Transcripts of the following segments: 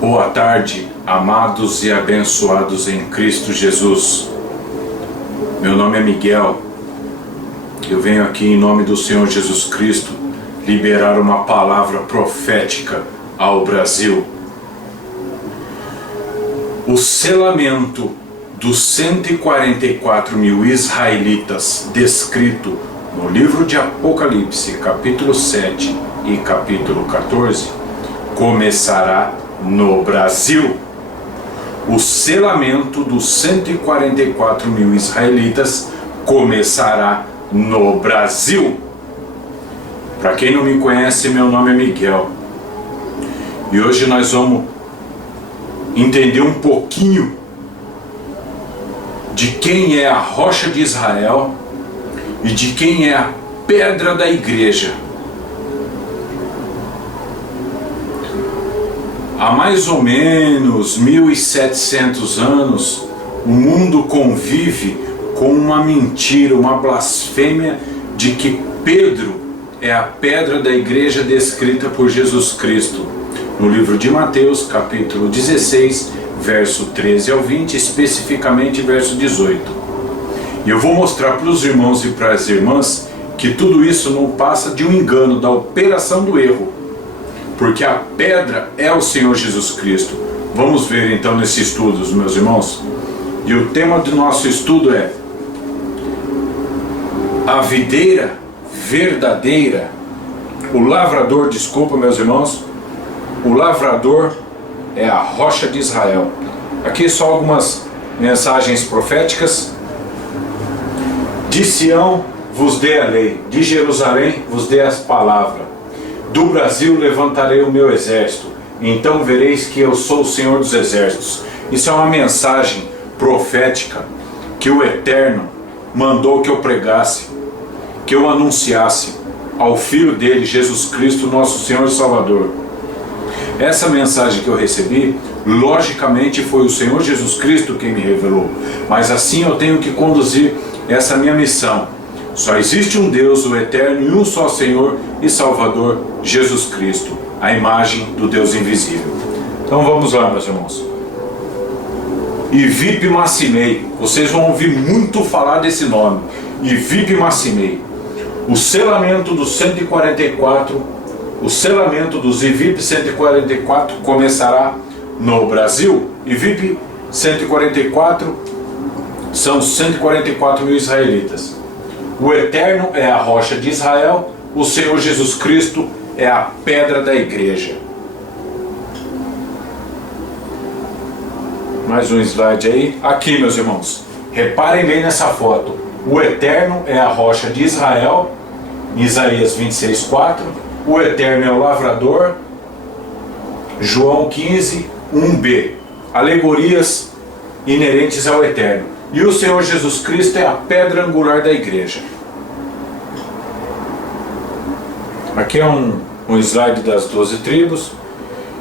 Boa tarde, amados e abençoados em Cristo Jesus. Meu nome é Miguel. Eu venho aqui em nome do Senhor Jesus Cristo liberar uma palavra profética ao Brasil. O selamento dos 144 mil israelitas descrito no livro de Apocalipse, capítulo 7 e capítulo 14, começará no Brasil. O selamento dos 144 mil israelitas começará no Brasil. Para quem não me conhece, meu nome é Miguel. E hoje nós vamos entender um pouquinho de quem é a rocha de Israel e de quem é a pedra da igreja. Há mais ou menos 1700 anos, o mundo convive com uma mentira, uma blasfêmia de que Pedro é a pedra da igreja descrita por Jesus Cristo. No livro de Mateus, capítulo 16, verso 13 ao 20, especificamente verso 18. E eu vou mostrar para os irmãos e para as irmãs que tudo isso não passa de um engano, da operação do erro. Porque a pedra é o Senhor Jesus Cristo. Vamos ver então nesse estudo, meus irmãos. E o tema do nosso estudo é a videira verdadeira. O lavrador, desculpa meus irmãos, o lavrador é a rocha de Israel. Aqui só algumas mensagens proféticas. De Sião vos dei a lei, de Jerusalém vos dei as palavras. Do Brasil levantarei o meu exército, então vereis que eu sou o Senhor dos exércitos. Isso é uma mensagem profética que o Eterno mandou que eu pregasse, que eu anunciasse ao Filho dele, Jesus Cristo, nosso Senhor e Salvador. Essa mensagem que eu recebi, logicamente foi o Senhor Jesus Cristo quem me revelou, mas assim eu tenho que conduzir essa minha missão. Só existe um Deus, o Eterno, e um só Senhor e Salvador, Jesus Cristo, a imagem do Deus invisível. Então vamos lá, meus irmãos. Ivip Massimei, vocês vão ouvir muito falar desse nome, Ivip Massimei. O selamento dos 144, o selamento dos Ivip 144 começará no Brasil. Ivip 144 são 144 mil israelitas. O Eterno é a rocha de Israel, o Senhor Jesus Cristo é a pedra da igreja. Mais um slide aí. Aqui, meus irmãos, reparem bem nessa foto. O Eterno é a rocha de Israel, em Isaías 26:4. O Eterno é o lavrador, João 15, 1b. Alegorias inerentes ao Eterno. E o Senhor Jesus Cristo é a pedra angular da igreja. Aqui é um slide das 12 tribos.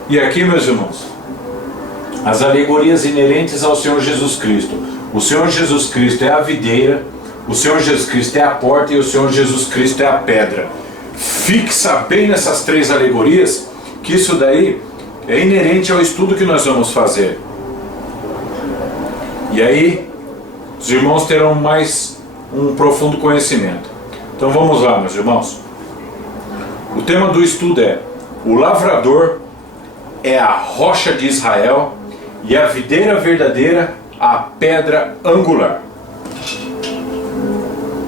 E aqui, meus irmãos, as alegorias inerentes ao Senhor Jesus Cristo. O Senhor Jesus Cristo é a videira, o Senhor Jesus Cristo é a porta e o Senhor Jesus Cristo é a pedra. Fixa bem nessas três alegorias, que isso daí é inerente ao estudo que nós vamos fazer. E aí os irmãos terão mais um profundo conhecimento. Então vamos lá, meus irmãos. O tema do estudo é: o lavrador é a rocha de Israel e a videira verdadeira a pedra angular.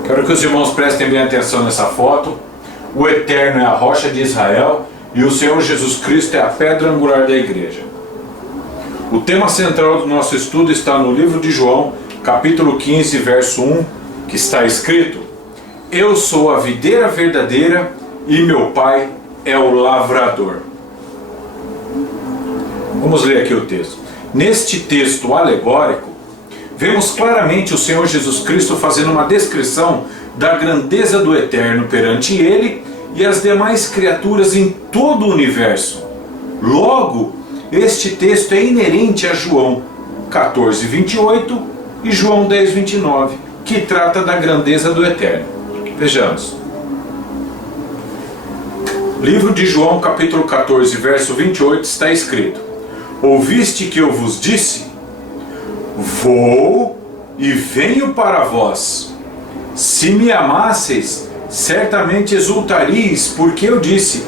Quero que os irmãos prestem bem atenção nessa foto. O Eterno é a rocha de Israel e o Senhor Jesus Cristo é a pedra angular da igreja. O tema central do nosso estudo está no livro de João, capítulo 15, verso 1, que está escrito: eu sou a videira verdadeira e meu Pai é o lavrador. Vamos ler aqui o texto. Neste texto alegórico, vemos claramente o Senhor Jesus Cristo fazendo uma descrição da grandeza do Eterno perante Ele e as demais criaturas em todo o universo. Logo, este texto é inerente a João 14, 28 e João 10, 29, que trata da grandeza do Eterno. Vejamos. Livro de João, capítulo 14, verso 28, está escrito: Ouviste que eu vos disse? Vou e venho para vós. Se me amasseis, certamente exultaríeis, porque eu disse,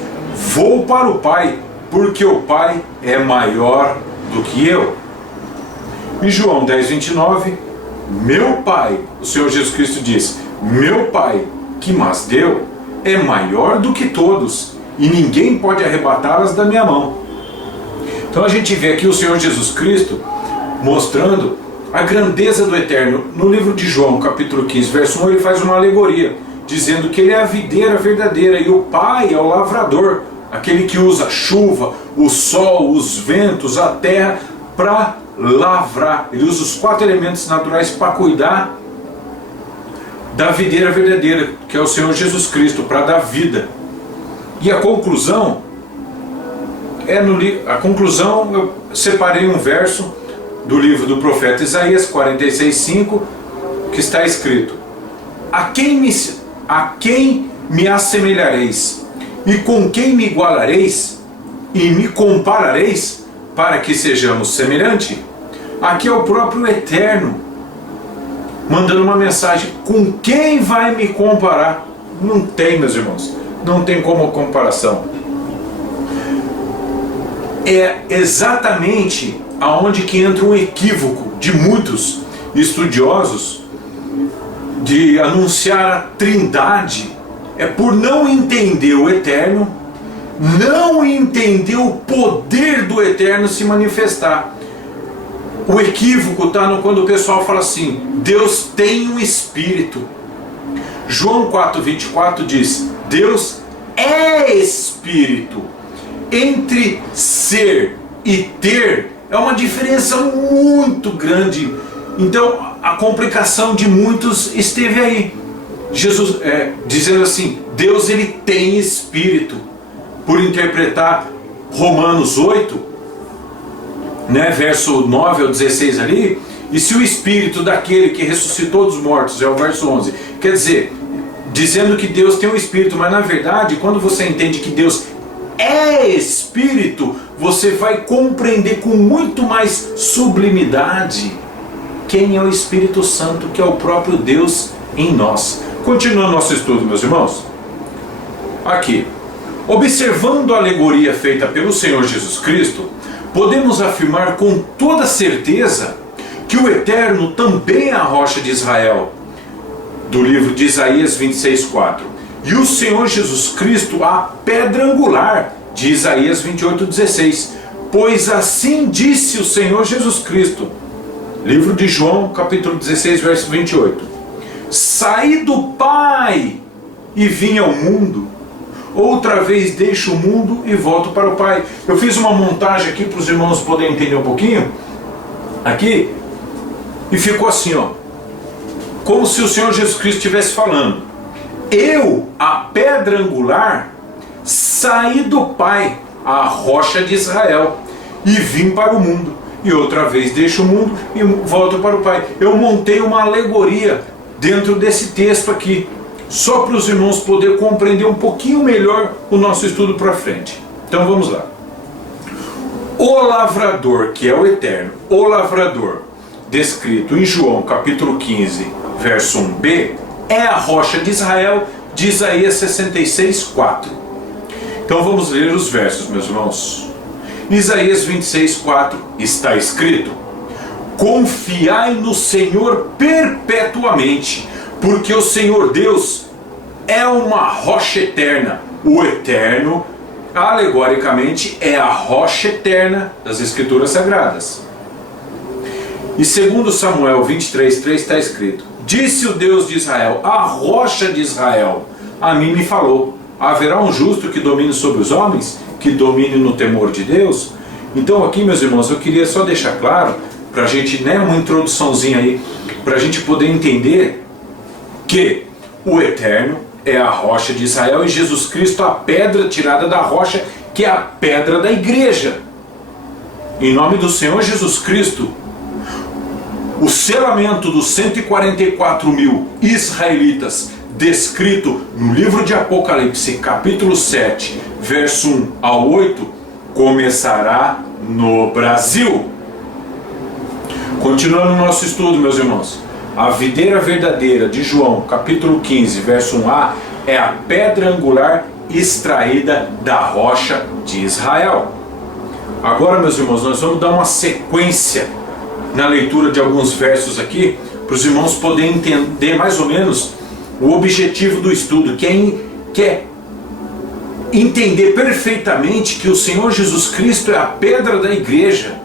vou para o Pai, porque o Pai é maior do que eu. E João 10:29, meu Pai, o Senhor Jesus Cristo diz, meu Pai, que mas deu, é maior do que todos, e ninguém pode arrebatá-las da minha mão. Então a gente vê aqui o Senhor Jesus Cristo mostrando a grandeza do Eterno. No livro de João, capítulo 15, verso 1, ele faz uma alegoria, dizendo que ele é a videira verdadeira e o Pai é o lavrador, aquele que usa a chuva, o sol, os ventos, a terra para lavrar. Ele usa os 4 elementos naturais para cuidar da videira verdadeira, que é o Senhor Jesus Cristo, para dar vida. E a conclusão eu separei um verso do livro do profeta Isaías 46:5, que está escrito: a quem me assemelhareis, e com quem me igualareis, e me comparareis, para que sejamos semelhantes? Aqui é o próprio Eterno mandando uma mensagem. Com quem vai me comparar? Não tem, meus irmãos, não tem como comparação. É exatamente aonde que entra um equívoco de muitos estudiosos de anunciar a Trindade. É por não entender o Eterno, não entender o poder do Eterno se manifestar. O equívoco está quando o pessoal fala assim, Deus tem um Espírito. João 4:24 diz, Deus é Espírito. Entre ser e ter é uma diferença muito grande. Então a complicação de muitos esteve aí. Jesus dizendo assim, Deus ele tem Espírito, por interpretar Romanos 8, verso 9 ao 16 ali, e se o Espírito daquele que ressuscitou dos mortos, é o verso 11, quer dizer, dizendo que Deus tem um Espírito, mas na verdade, quando você entende que Deus é Espírito, você vai compreender com muito mais sublimidade quem é o Espírito Santo, que é o próprio Deus em nós. Continuando nosso estudo, meus irmãos, aqui, observando a alegoria feita pelo Senhor Jesus Cristo, podemos afirmar com toda certeza que o Eterno também é a rocha de Israel, do livro de Isaías 26:4, e o Senhor Jesus Cristo a pedra angular, de Isaías 28:16, pois assim disse o Senhor Jesus Cristo, livro de João, capítulo 16, verso 28, saí do Pai e vim ao mundo, outra vez deixo o mundo e volto para o Pai. Eu fiz uma montagem aqui para os irmãos poderem entender um pouquinho, aqui, e ficou assim, como se o Senhor Jesus Cristo estivesse falando, eu, a pedra angular, saí do Pai, a rocha de Israel, e vim para o mundo, e outra vez deixo o mundo e volto para o Pai. Eu montei uma alegoria dentro desse texto aqui, só para os irmãos poderem compreender um pouquinho melhor o nosso estudo para frente. Então vamos lá. O lavrador, que é o Eterno, o lavrador, descrito em João capítulo 15, verso 1b, é a rocha de Israel, de Isaías 66:4. Então vamos ler os versos, meus irmãos. Isaías 26:4 está escrito: confiai no Senhor perpetuamente, porque o Senhor Deus é uma rocha eterna. O Eterno, alegoricamente, é a rocha eterna das Escrituras Sagradas. E segundo Samuel 23:3 está escrito: disse o Deus de Israel, a rocha de Israel, a mim me falou. Haverá um justo que domine sobre os homens, que domine no temor de Deus? Então aqui, meus irmãos, eu queria só deixar claro, para a gente, uma introduçãozinha aí, para a gente poder entender que o Eterno é a rocha de Israel e Jesus Cristo a pedra tirada da rocha, que é a pedra da igreja. Em nome do Senhor Jesus Cristo, o selamento dos 144.000 israelitas, descrito no livro de Apocalipse, capítulo 7, verso 1 ao 8, começará no Brasil. Continuando o nosso estudo, meus irmãos. A videira verdadeira de João, capítulo 15, verso 1a, é a pedra angular extraída da rocha de Israel. Agora, meus irmãos, nós vamos dar uma sequência na leitura de alguns versos aqui, para os irmãos poderem entender mais ou menos o objetivo do estudo, que é entender perfeitamente que o Senhor Jesus Cristo é a pedra da igreja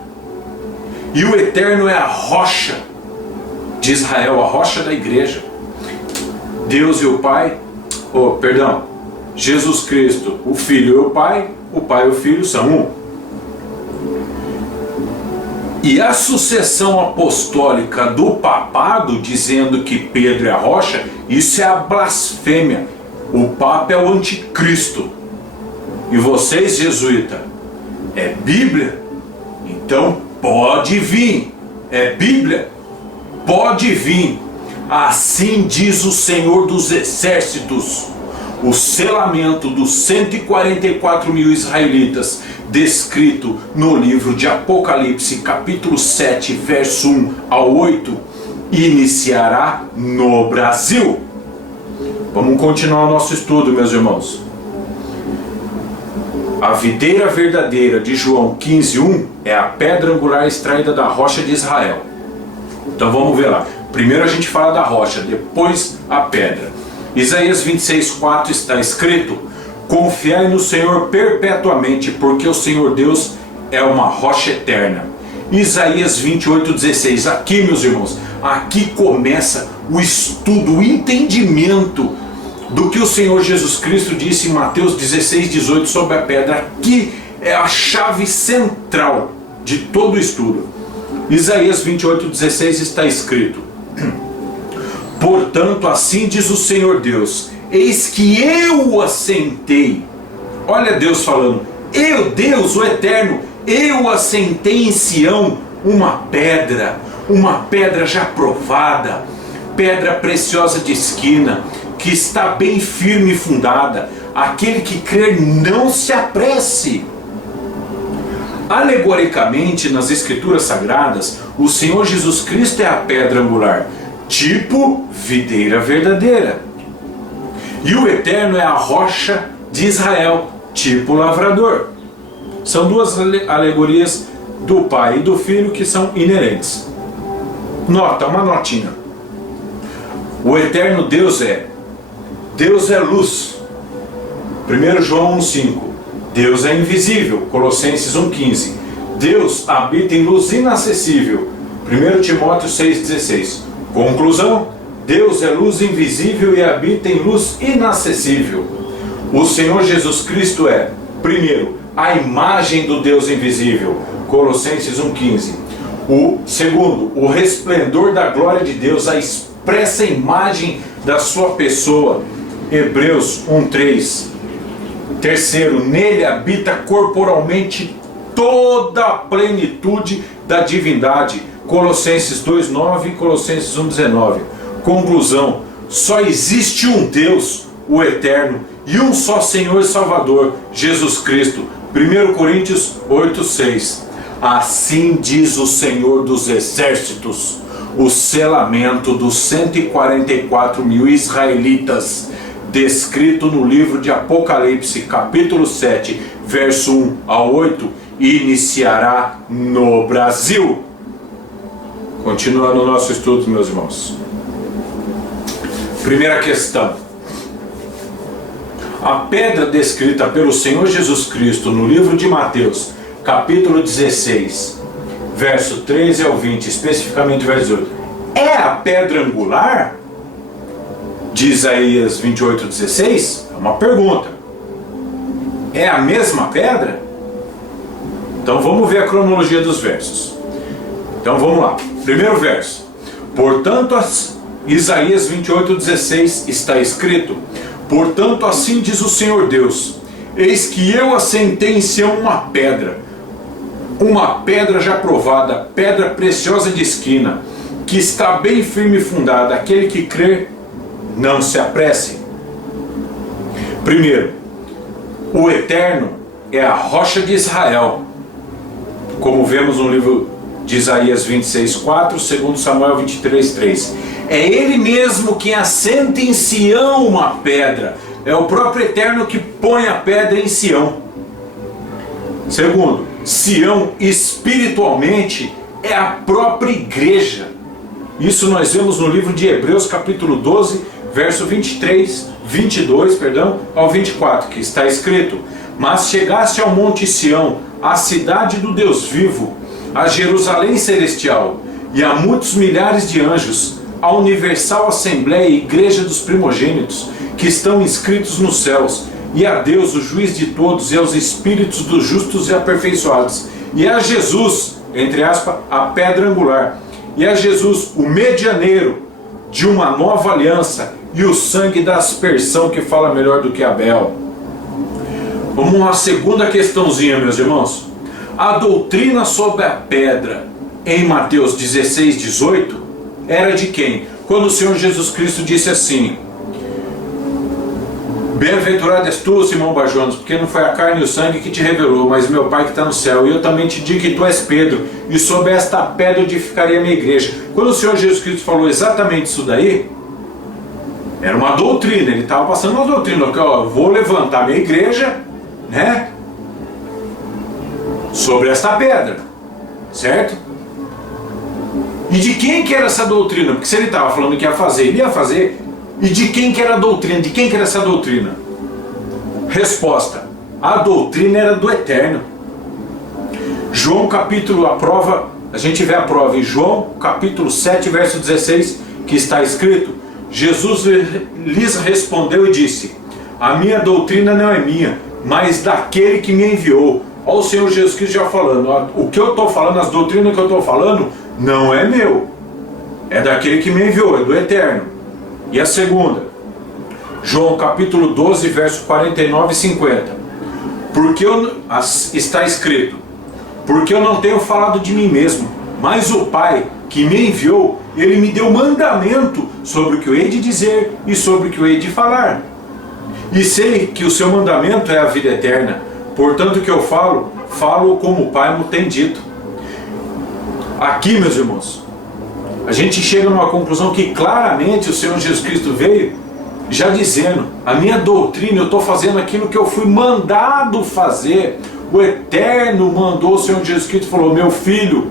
e o Eterno é a rocha de Israel, a rocha da igreja. Deus e o Pai, Jesus Cristo, o Filho e o Pai e o Filho são um. E a sucessão apostólica do papado dizendo que Pedro é a rocha, isso é a blasfêmia. O Papa é o anticristo. E vocês, jesuíta, é Bíblia? Então pode vir. É Bíblia? Pode vir. Assim diz o Senhor dos Exércitos. O selamento dos 144 mil israelitas, descrito no livro de Apocalipse, capítulo 7, verso 1 ao 8, iniciará no Brasil. Vamos continuar o nosso estudo, meus irmãos. A videira verdadeira de João 15:1 é a pedra angular extraída da rocha de Israel. Então vamos ver lá. Primeiro a gente fala da rocha, depois a pedra. Isaías 26:4 está escrito: confiai no Senhor perpetuamente, porque o Senhor Deus é uma rocha eterna. Isaías 28:16. Aqui, meus irmãos, aqui começa o estudo, o entendimento do que o Senhor Jesus Cristo disse em Mateus 16:18 sobre a pedra. Aqui é a chave central de todo o estudo. Isaías 28:16 está escrito: portanto, assim diz o Senhor Deus, eis que eu assentei. Olha Deus falando, eu, Deus, o Eterno, eu assentei em Sião uma pedra já provada, pedra preciosa de esquina, que está bem firme e fundada. Aquele que crer não se apresse. Alegoricamente, nas Escrituras Sagradas, o Senhor Jesus Cristo é a pedra angular, tipo videira verdadeira. E o Eterno é a rocha de Israel, tipo lavrador. São duas alegorias do Pai e do Filho que são inerentes. Nota, uma notinha. O Eterno Deus é luz. 1 João 1,5. Deus é invisível. Colossenses 1,15. Deus habita em luz inacessível. 1 Timóteo 6,16. Conclusão: Deus é luz invisível e habita em luz inacessível. O Senhor Jesus Cristo é, primeiro, a imagem do Deus invisível. Colossenses 1,15. O segundo, o resplendor da glória de Deus, a expressa imagem da sua pessoa. Hebreus 1,3. Terceiro, nele habita corporalmente toda a plenitude da divindade. Colossenses 2,9 e Colossenses 1,19. Conclusão: só existe um Deus, o Eterno, e um só Senhor e Salvador, Jesus Cristo. 1 Coríntios 8,6. Assim diz o Senhor dos Exércitos: o selamento dos 144 mil israelitas, descrito no livro de Apocalipse, capítulo 7, verso 1 ao 8, iniciará no Brasil. Continuando o nosso estudo, meus irmãos. Primeira questão. A pedra descrita pelo Senhor Jesus Cristo no livro de Mateus, capítulo 16, verso 13 ao 20, especificamente verso 8, é a pedra angular de Isaías 28:16? É uma pergunta. É a mesma pedra? Então vamos ver a cronologia dos versos. Então vamos lá. Primeiro verso. Portanto, Isaías 28:16 está escrito: portanto, assim diz o Senhor Deus, eis que eu assentei em Sião uma pedra já provada, pedra preciosa de esquina, que está bem firme e fundada. Aquele que crer, não se apresse. Primeiro, o Eterno é a rocha de Israel, como vemos no livro de Isaías 26:4, 2 Samuel 23:3. É Ele mesmo quem assenta em Sião uma pedra. É o próprio Eterno que põe a pedra em Sião. Segundo, Sião espiritualmente é a própria igreja. Isso nós vemos no livro de Hebreus capítulo 12, verso 22 ao 24, que está escrito: mas chegaste ao monte Sião, à cidade do Deus vivo, a Jerusalém celestial, e a muitos milhares de anjos, a universal assembleia e igreja dos primogênitos, que estão inscritos nos céus, e a Deus, o juiz de todos, e aos espíritos dos justos e aperfeiçoados, e a Jesus, entre aspas, a pedra angular, e a Jesus, o medianeiro de uma nova aliança, e o sangue da aspersão, que fala melhor do que Abel. Vamos a uma segunda questãozinha, meus irmãos. A doutrina sobre a pedra em Mateus 16:18 era de quem? Quando o Senhor Jesus Cristo disse assim: bem-aventurado és tu, Simão Bar-Jonas, porque não foi a carne e o sangue que te revelou, mas meu Pai que está no céu. E eu também te digo que tu és Pedro, e sobre esta pedra edificarei a minha igreja. Quando o Senhor Jesus Cristo falou exatamente isso daí, era uma doutrina. Ele estava passando uma doutrina, que eu vou levantar minha igreja, né, sobre esta pedra, certo? E de quem que era essa doutrina? Porque se ele estava falando que ia fazer, ele ia fazer. E de quem que era a doutrina? De quem que era essa doutrina? Resposta: a doutrina era do Eterno. João capítulo, a gente vê a prova em João capítulo 7, verso 16, que está escrito: Jesus lhes respondeu e disse: a minha doutrina não é minha, mas daquele que me enviou. Olha o Senhor Jesus Cristo já falando: o que eu estou falando, as doutrinas que eu estou falando, não é meu, é daquele que me enviou, é do Eterno. E a segunda, João capítulo 12, verso 49 e 50. Está escrito: porque eu não tenho falado de mim mesmo, mas o Pai que me enviou, ele me deu mandamento sobre o que eu hei de dizer e sobre o que eu hei de falar. E sei que o seu mandamento é a vida eterna. Portanto, o que eu falo como o Pai me tem dito. Aqui, meus irmãos, a gente chega numa conclusão que claramente o Senhor Jesus Cristo veio já dizendo: a minha doutrina, eu estou fazendo aquilo que eu fui mandado fazer. O Eterno mandou o Senhor Jesus Cristo e falou: meu filho,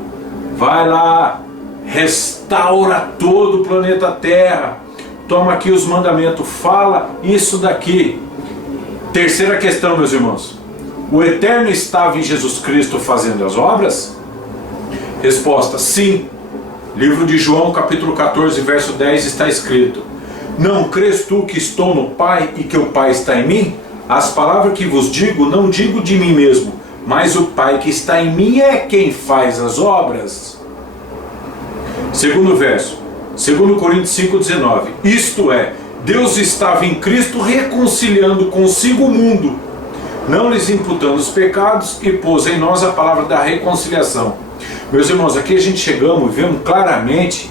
vai lá, restaura todo o planeta Terra, toma aqui os mandamentos, fala isso daqui. Terceira questão, meus irmãos: o Eterno estava em Jesus Cristo fazendo as obras? Resposta: sim. Livro de João, capítulo 14, verso 10, está escrito: não crês tu que estou no Pai e que o Pai está em mim? As palavras que vos digo, não digo de mim mesmo, mas o Pai que está em mim é quem faz as obras. Segundo verso, 2 Coríntios 5,19. Isto é, Deus estava em Cristo reconciliando consigo o mundo, não lhes imputando os pecados, e pôs em nós a palavra da reconciliação. Meus irmãos, aqui a gente chegamos e vemos claramente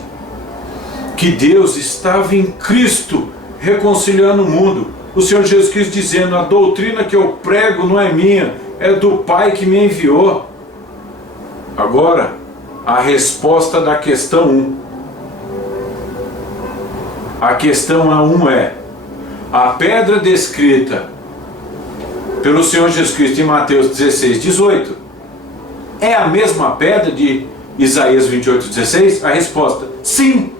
que Deus estava em Cristo reconciliando o mundo. O Senhor Jesus Cristo dizendo: a doutrina que eu prego não é minha, é do Pai que me enviou. Agora, a resposta da questão 1. A questão 1 é: a pedra descrita pelo Senhor Jesus Cristo em Mateus 16:18 é a mesma pedra de Isaías 28:16? A resposta: sim.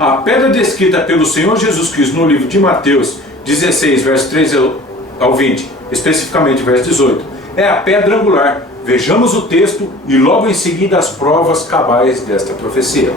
A pedra descrita pelo Senhor Jesus Cristo no livro de Mateus 16, verso 13 ao 20, especificamente verso 18, é a pedra angular. Vejamos o texto e logo em seguida as provas cabais desta profecia.